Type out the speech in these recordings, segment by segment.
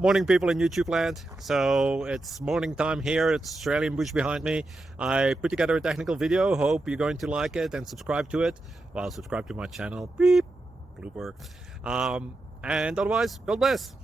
Morning, people in YouTube land. So it's morning time here. It's Australian bush behind me. I put together a technical video. Hope you're going to like it and subscribe to it. Well, subscribe to my channel. Beep. Blooper. And otherwise, God bless.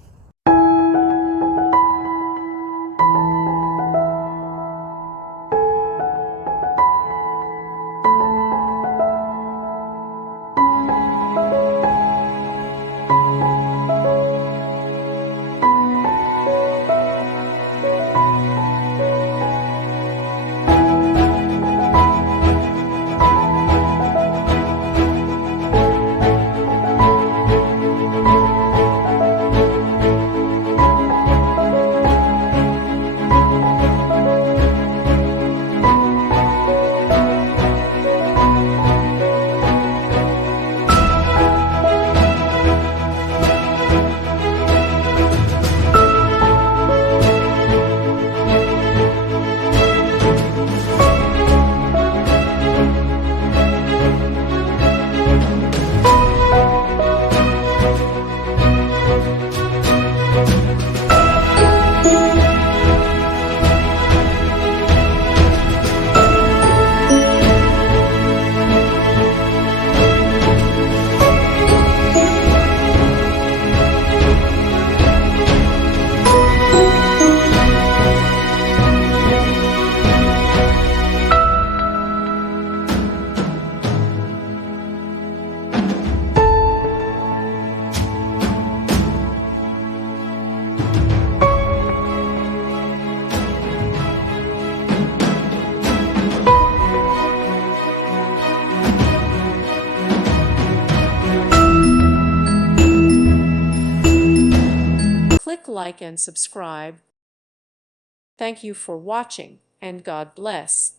Click like and subscribe. Thank you for watching, and God bless.